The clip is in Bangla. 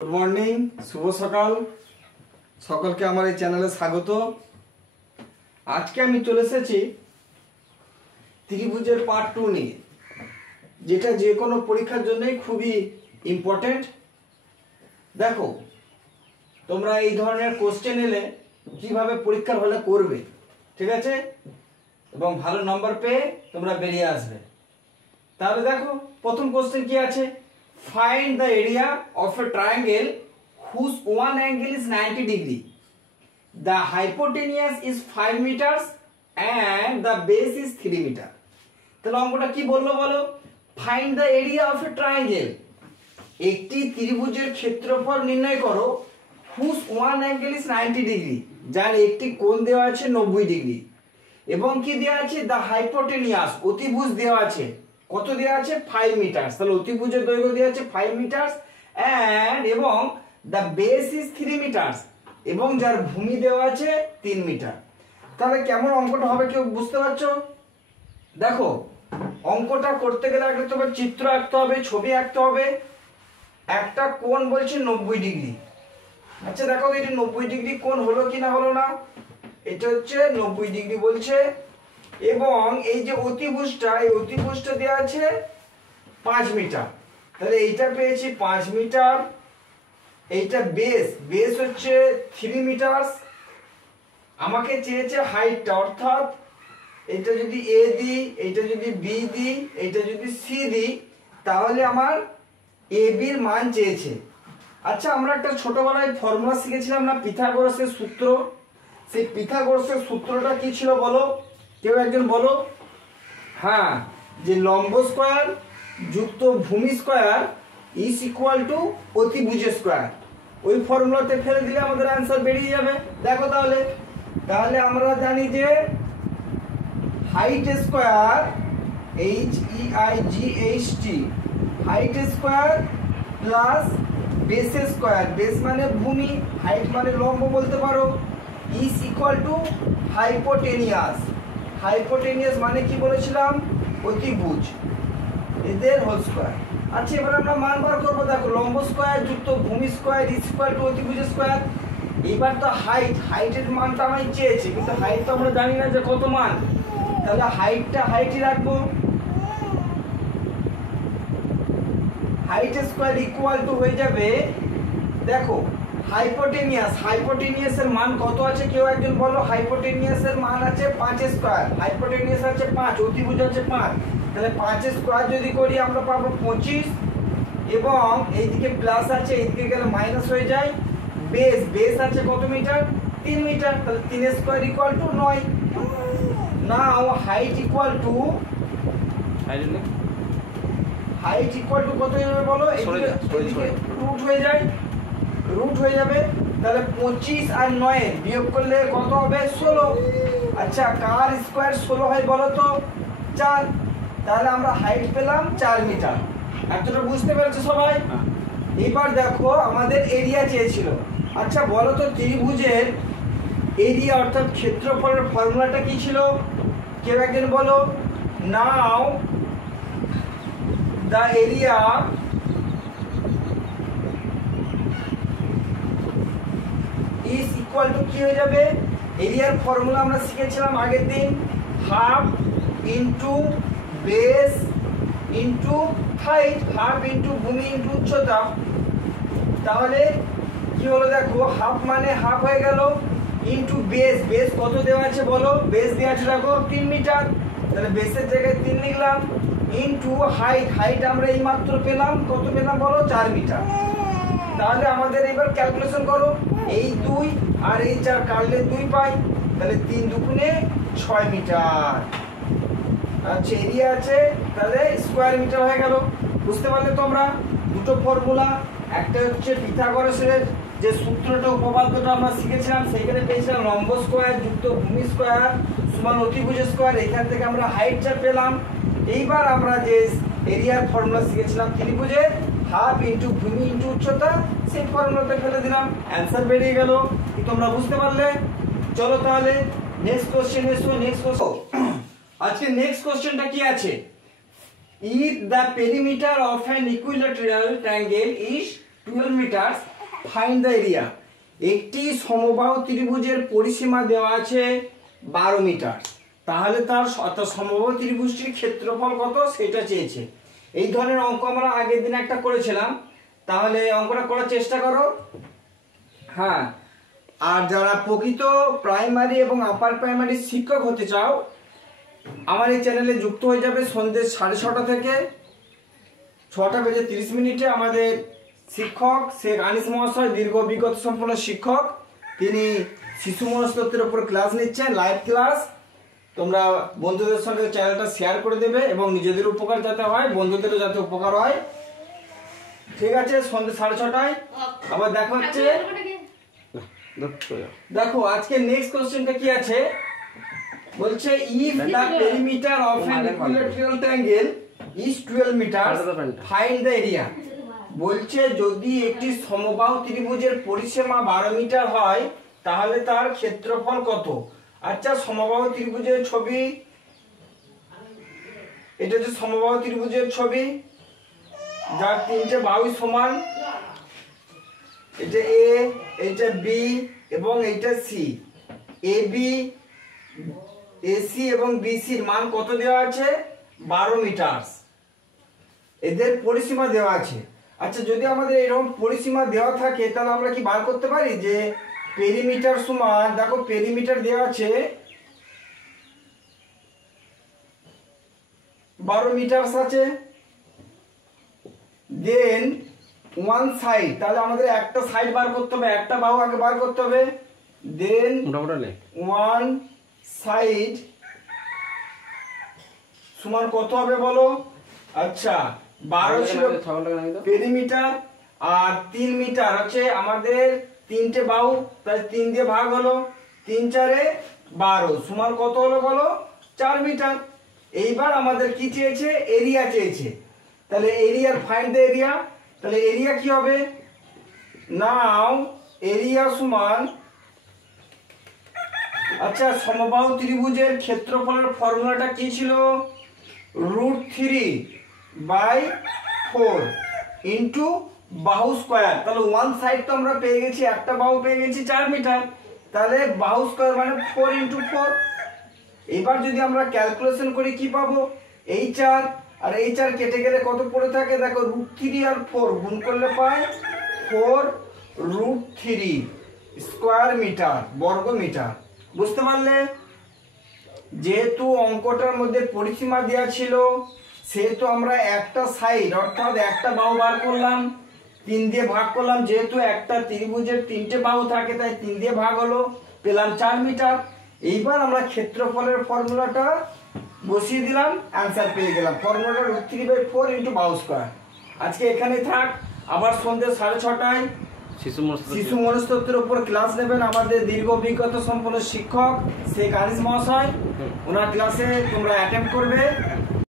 गुड मर्निंग शुभ सकाल सकलके आमार এই চ্যানেলে স্বাগত। আজকে আমি চলে এসেছি ত্রিভুজের পার্ট 2 নিয়ে, যেটা যে কোনো পরীক্ষার জন্যই খুবই ইম্পর্টেন্ট। দেখো তোমরা এই ধরনের কোশ্চেন এলে কিভাবে পরীক্ষার হলে করবে, ঠিক আছে, এবং ভালো নাম্বার পেয়ে তোমরা বেরিয়ে আসবে। তাহলে দেখো প্রথম কোশ্চেন কি আছে, find the area of a triangle whose one angle is 90 degree. The hypotenuse is 5 meters and the base is 3 meter. তাহলে অঙ্কটা কি বললো বলো, find the area of a triangle, একটি ত্রিভুজের ক্ষেত্রফল নির্ণয় করো, whose one angle is 90 degree, যার একটি কোণ দেওয়া আছে 90 ডিগ্রি, এবং কি দেওয়া আছে, the hypotenuse, অতিভুজ দেওয়া আছে, কত দেওয়া আছে 5 মিটার। তাহলে অতিভুজের দৈর্ঘ্য দেওয়া আছে 5 মিটার এন্ড এবং দ্য বেস ইজ 3 মিটার, এবং যার ভূমি দেওয়া আছে 3 মিটার। তাহলে কেমন অঙ্কটা হবে কেউ বুঝতে পারছো? দেখো অঙ্কটা করতে গেলে আগে তোমার চিত্র আঁকতে হবে, ছবি আঁকতে হবে। একটা কোণ বলছে 90 ডিগ্রি। আচ্ছা দেখো এটা 90 ডিগ্রি কোণ হলো কি না হলো না, এটা হচ্ছে 90 ডিগ্রি বলছে, এবং এই যে অতিভুজটা, এই অতিভুজটা দেওয়া আছে 5 মিটার। তাহলে এইটা পেয়েছি 5 মিটার, এইটা বেস হচ্ছে 3 মিটার। আমাকে চেয়েছে হাইটটা, অর্থাৎ এটা যদি এ দিই, এটা যদি বি দিই, এটা যদি সি দিই, তাহলে আমার এ বির মান চেয়েছে। আচ্ছা আমরা একটা ছোটবেলায় ফর্মুলা শিখেছিলাম না, পিথাগোরাসের সূত্র। সেই পিথাগোরাসের সূত্রটা কি ছিল বলো, কেউ একজন বলো। হ্যাঁ, যে লম্ব স্কয়ার যুক্ত ভূমি স্কয়ার ইজ ইকুয়াল টু অতিভুজ স্কয়ার। ওই ফর্মুলাতে ফেলে দিলে আমাদের অ্যান্সার বেরিয়ে যাবে। দেখো তাহলে আমরা জানি যে height square, HEIGHT, height square plus base square, base মানে ভূমি, হাইট মানে লম্ব বলতে পারো, is equal two hypotenuse. Hypotenuse মানে কি বলেছিলাম, অতিভুজ, এদের হোল স্কয়ার। আচ্ছা এবার আমরা মান বার করবো। দেখো লম্ব স্কয়ার যুক্ত ভূমি স্কয়ার ইজ ইকুয়াল টু অতিভুজ স্কয়ার। এবার তো হাইটের মানটা আমি চেয়েছি, কিন্তু হাইট তো আমরা জানি না যে কত মান। তাহলে হাইটই রাখবো, হাইট স্কয়ার ইকুয়াল টু হয়ে যাবে, দেখো হাইপোটেনিয়াসের মান কত আছে কেউ একজন বলো। হাইপোটেনিয়াসের মান আছে 5 স্কয়ার, হাইপোটেনিয়াস আছে 5, অতিভুজ আছে 5। তাহলে 5 স্কয়ার যদি করি আমরা পাবো 25, এবং এইদিকে প্লাস আছে, এইদিকে গেলে মাইনাস হয়ে যায়। বেস আছে কত মিটার, 3 মিটার। তাহলে 3 square equal to 9। Now height equal to কত হয়ে যাবে বলো, রুট হয়ে যাবে। তাহলে 25 আর 9 বিয়োগ করলে কত হবে, 16। আচ্ছা কার স্কয়ার 16 হয় বলো তো, 4। তাহলে আমরা হাইট পেলাম 4 মিটার। এতটা বুঝতে পেরেছো সবাই? এবার দেখো আমাদের এরিয়া চেয়েছিল। আচ্ছা বলো তো ত্রিভুজের এরিয়া অর্থাৎ ক্ষেত্রফলের ফর্মুলাটা কি ছিল, কেউ একজন বলো। Now the area is equal to কি হয়ে যাবে, এরিয়ার ফর্মুলা আমরা শিখেছিলাম আগের দিন, half into base into height, half into ভূমি ইন্টু উচ্চতা। তাহলে কি হলো দেখো, হাফ মানে হাফ হয়ে গেল, ইন্টু বেস কত দেওয়া আছে বলো, বেস দেওয়া আছে দেখো 3 মিটার। তাহলে বেসের জায়গায় 3 লিখলাম, ইন্টু হাইট আমরা এই মাত্র পেলাম, কত পেলাম বলো, 4 মিটার। তাহলে আমাদের এবার ক্যালকুলেশন করো, এই 2 আর এই 4 কাটলে 2 পাই, তাহলে 3 দুগুণে 6 মিটার। আচ্ছা এরিয়া আছে, তাহলে স্কয়ার মিটার হয়ে গেল। বুঝতে পারলে তোমরা দুটো ফর্মুলা, একটা হচ্ছে পিথাগোরাসের যে সূত্রটা উপপাদ্যটা আমরা শিখেছিলাম, সেইখানে পেয়েছিলাম লম্ব স্কয়ার যুক্ত ভূমি স্কয়ার সমান অতিভুজ স্কয়ার, এখান থেকে আমরা হাইটটা পেলাম। এইবার আমরা যে এরিয়ার ফর্মুলা শিখেছিলাম ত্রিভুজের, হাফ ইন্টু ভূমি ইন্টু উচ্চতা, সেই ফর্মুলাতে ফেলে দিলাম, অ্যান্সার বেরিয়ে গেল। কি তোমরা বুঝতে পারলে? চলো তাহলে নেক্সট কোশ্চেন এসো। আজকে নেক্সট কোশ্চেনটা কি আছে, if the perimeter of an equilateral triangle is 12 metre, find the area. একটি সমবাহু ত্রিভুজের পরিসীমা দেওয়া আছে 12 মিটার, তাহলে তার সমবাহু ত্রিভুজটির ক্ষেত্রফল কত সেটা চেয়েছে। এই ধরনের অঙ্ক আমরা আগের দিন একটা করেছিলাম, তাহলে অঙ্কটা করার চেষ্টা করো। হ্যাঁ, আর যারা প্রকৃত প্রাইমারি এবং আপার প্রাইমারি শিক্ষক হতে চাও, আমার এই চ্যানেলে যুক্ত হয়ে যাবে সন্ধ্যে 6:30 থেকে 6:30 আমাদের শিক্ষক শেখ আনিস মহাশয়, দীর্ঘ অভিজ্ঞতা সম্পন্ন শিক্ষক, তিনি শিশু মনস্তত্ত্বের উপর ক্লাস নিচ্ছেন, লাইভ ক্লাস। তোমরা বন্ধুদের সঙ্গে চ্যানেলটা শেয়ার করে দেবে এবং নিজেদের উপকার যাতে হয়, বন্ধুদেরও যাতে উপকার হয়। ঠিক আছে, সন্ধ্যে 6:30 আবার দেখা হচ্ছে। দেখো আজকে নেক্সট কোশ্চেনটা কি আছে, বলছে if the perimeter of an equilateral triangle is 12 metre, find the area. বলছে যদি একটি সমবাহু ত্রিভুজের পরিসীমা 12 মিটার হয় তাহলে তার ক্ষেত্রফল কত। আচ্ছা, সমবাহু ত্রিভুজের ছবি, এটা হচ্ছে সমবাহু ত্রিভুজের ছবি যার তিনটে বাহু সমান, এটা এ, এটা বি এবং এটা সি। এ বি, এসি এবং বিসির মান কত দেওয়া আছে? 12 মিটার। এদের পরিসীমা দেওয়া আছে। আচ্ছা, যদি আমাদের এরকম পরিসীমা দেওয়া থাকে তাহলে আমরা কি বার করতে পারি যে পেরিমিটার সমান, দেখো পেরিমিটার দেওয়া আছে 12 মিটার আছে, দেন ওয়ান সাইড, তাহলে আমাদের একটা সাইড বার করতে হবে, একটা বাহু আগে বার করতে হবে, দেন ওয়ান সাইড সমান কত হবে বলো? আচ্ছা, 12 ছিল পেরিমিটার আর 3 মিটার হচ্ছে আমাদের তিনটে বাহু, তাই 3 দিয়ে ভাগ হলো, 3 4 12 সমান কত হলো বলো? 4 মিটার। এইবার আমাদের কি চেয়েছে? এরিয়া চেয়েছে। তাহলে এরিয়ার ফাইন্ড দ্য এরিয়া। তাহলে এরিয়া কি হবে? নাও এরিয়া সমান, আচ্ছা সমবাহু ত্রিভুজের ক্ষেত্রফলের ফর্মুলাটা কি ছিল? √3/4 ইন্টু বাহু স্কয়ার। তাহলে ওয়ান সাইড তো আমরা পেয়ে গেছি, একটা বাহু পেয়ে গেছি 4 মিটার, তাহলে বাহু স্কয়ার মানে 4 × 4। এবার যদি আমরা ক্যালকুলেশন করি কি পাবো? এই 4 আর এই 4 কেটে গেলে কত পড়ে থাকে দেখো, √3 আর 4 গুণ করলে পাই 4√3 স্কয়ার মিটার, বর্গ মিটার। বুঝতে পারলে? যেহেতু অঙ্কটার মধ্যে পরিসীমা দেওয়া ছিল সেহেতু আমরা একটা সাইড অর্থাৎ একটা বাহু বার করলাম, 3 দিয়ে ভাগ করলাম, যেহেতু একটা ত্রিভুজের 3টে বাহু থাকে তাই 3 দিয়ে ভাগ হলো, পেলাম 4 মিটার। এইবার আমরা ক্ষেত্রফলের ফর্মুলাটা বসিয়ে দিলাম, অ্যান্সার পেয়ে গেলাম। ফর্মুলাটা √3/4 ইন্টু বাহু স্কয়ার। আজকে এখানে থাক, আবার সন্ধ্যে 6:30 শিশু মনস্তত্ত্বের উপর ক্লাস নেবেন আমাদের দীর্ঘ অভিজ্ঞতা সম্পন্ন শিক্ষক শেখ আনিস মহাশয়। ওনার ক্লাসে তোমরা অ্যাটেন্ড করবে।